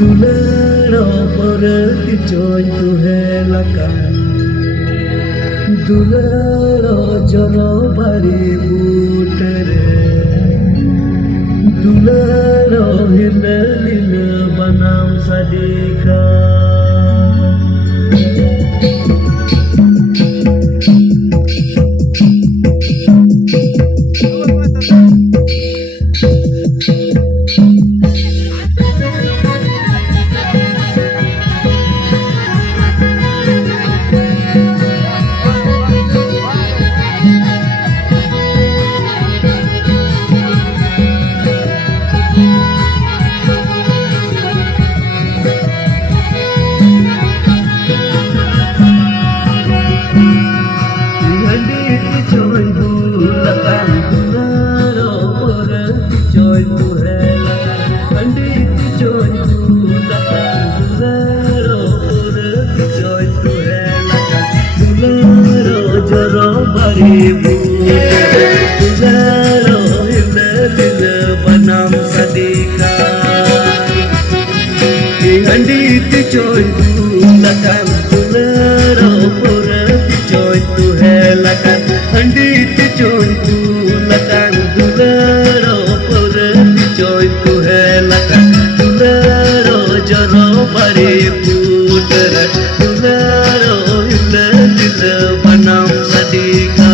Dulero berarti coy tuhelakan Dulero joro bari butere Dulero hina lina banam sadika Coy lakan tulero purati coy tuhelakan andit coy lakan tulero purati coy tuhelakan tulero jaro bari putra tulero hila banam sadika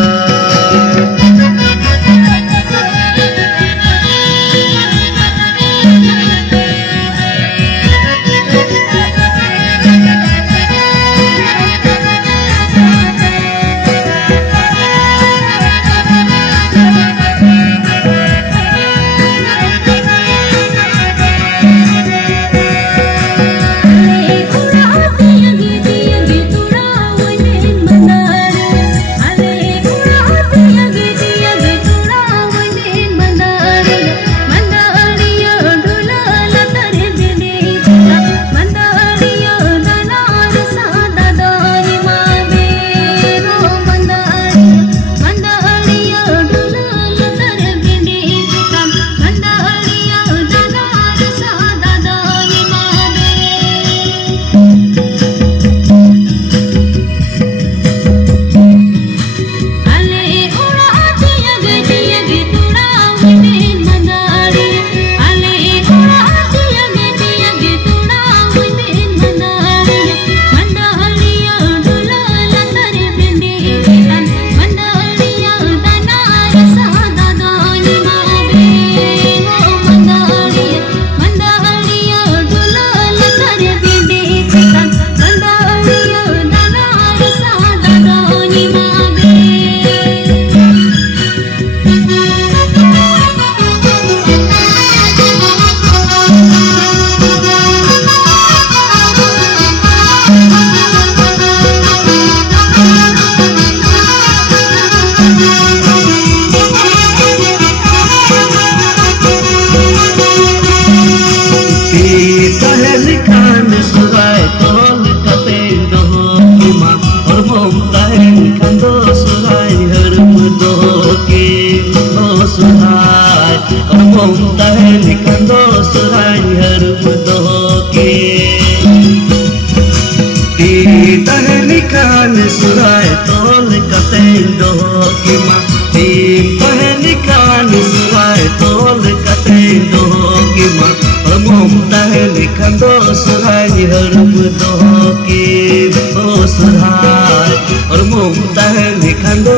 Surai tol katendo kima tim pahnikan surai tol katendo kima mom tahni kando surai harum do ki surai mom tahni kando